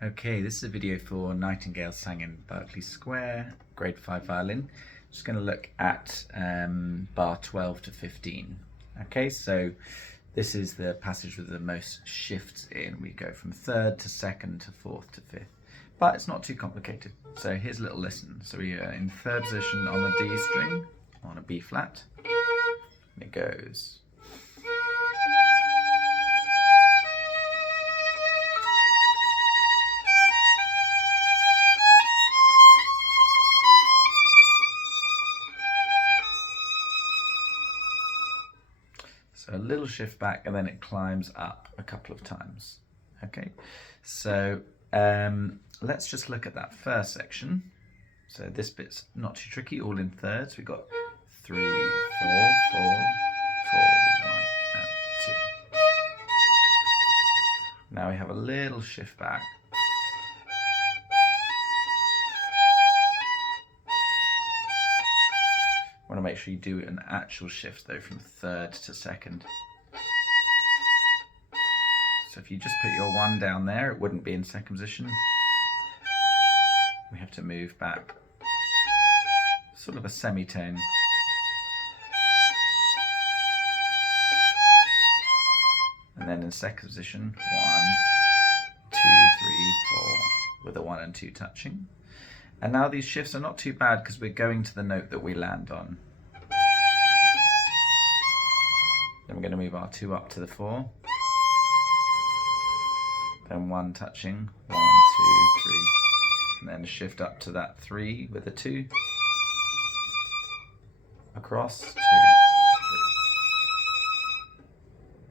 Okay, this is a video for Nightingale sang in Berkeley Square, grade 5 violin. Just going to look at bar 12 to 15. Okay, so this is the passage with the most shifts in. We go from 3rd to 2nd to 4th to 5th, but it's not too complicated. So here's a little listen. So we are in 3rd position on the D string, on a B flat, and it goes. So a little shift back and then it climbs up a couple of times. Okay, so let's just look at that first section. So this bit's not too tricky, all in thirds. We've got 3, 4, 4, 4, 1 and 2. Now we have a little shift back. Want to make sure you do an actual shift though from 3rd to 2nd. So if you just put your 1 down there, it wouldn't be in 2nd position. We have to move back, sort of a semitone. And then in 2nd position, 1, 2, 3, 4, with a 1 and 2 touching. And now these shifts are not too bad because we're going to the note that we land on. Then we're going to move our 2 up to the 4. Then 1 touching, 1, 2, 3. And then shift up to that 3 with a 2. Across, 2,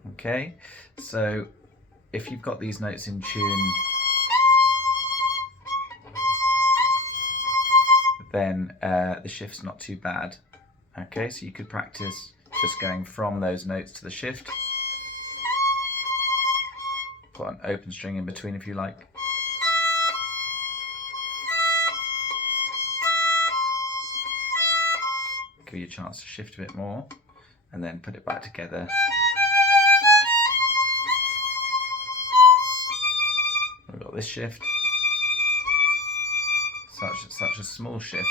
3. Okay, so if you've got these notes in tune, then the shift's not too bad. Okay, so you could practice just going from those notes to the shift. Put an open string in between if you like. Give you a chance to shift a bit more and then put it back together. We've got this shift. Such a small shift.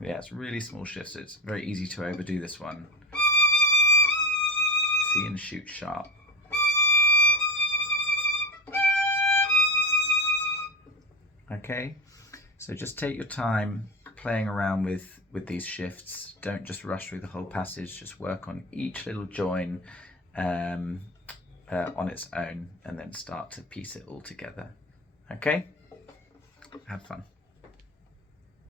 Yeah, it's really small shifts, so it's very easy to overdo this one. C and shoot sharp. Okay, so just take your time playing around with these shifts. Don't just rush through the whole passage, just work on each little join on its own and then start to piece it all together. Okay, have fun.